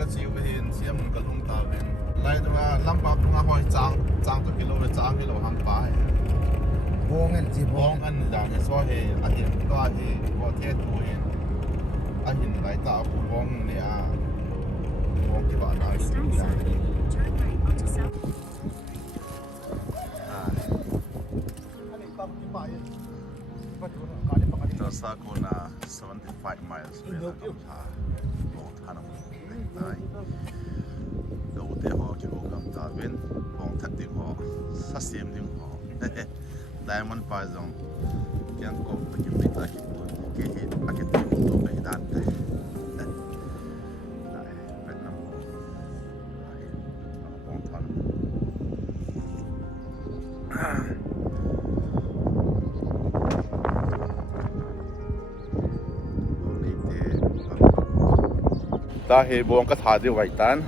cái chiều về hiện xem một cái lung tàu bên lại tụi lâm bạc tụi hỏi trang tụi kilo trang kilo hàng bài bong anh chỉ bong anh đã nghe so he anh hiện có he có thế tuổi anh hiện lại tạo bong này bong cái bạn nào Sakuna 75 miles Ganthana đâu thế họ kêu cầm ta bên Bongkhat đi họ sát xiêm đi họ diamond pa zong kian ko takim ni ta ki pun ke hi akit to be dan te dai pet nam ai Bongkhat ta he Bongkhat tha de wai tan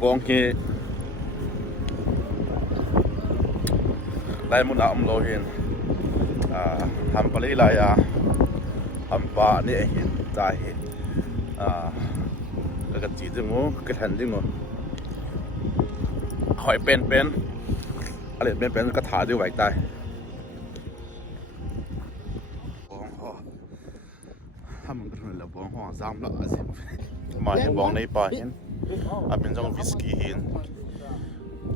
bong ki lai mun am lo hin ham pali la ya ham pa ni hin ta hi ka chi jing o ka than ding o hỏi pen ale pen ka tha de wai tai bong ho ham mun la bong ho zam la azim ma he bong nei pa hin a min jong whisky hin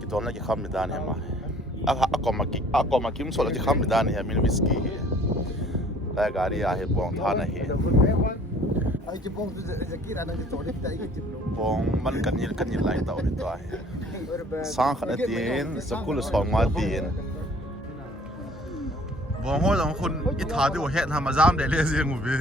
ki ton la ki kham mi dan he ma ako ma kim so la ki kham mi dan he min whisky hi la gari a he Ganthana hi ai chỉ bong tu zakir ana ni to ni tai ki bong man kan ni lai tau ni to ai sang khan tin sakul song ma tin bong ho long khun I tha de o het ha ma jam de le jeng u bi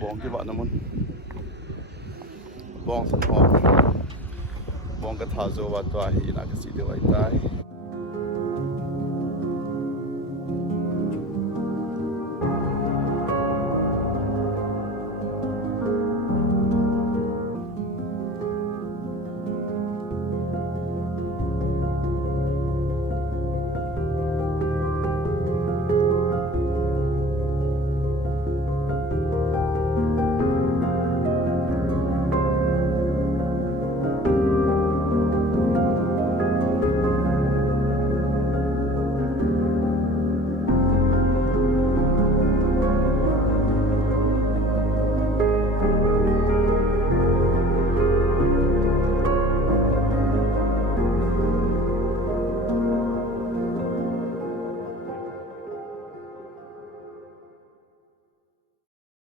bong ki ba namun bong san ho bong ka tha zo wa to hi na ka si de wai tai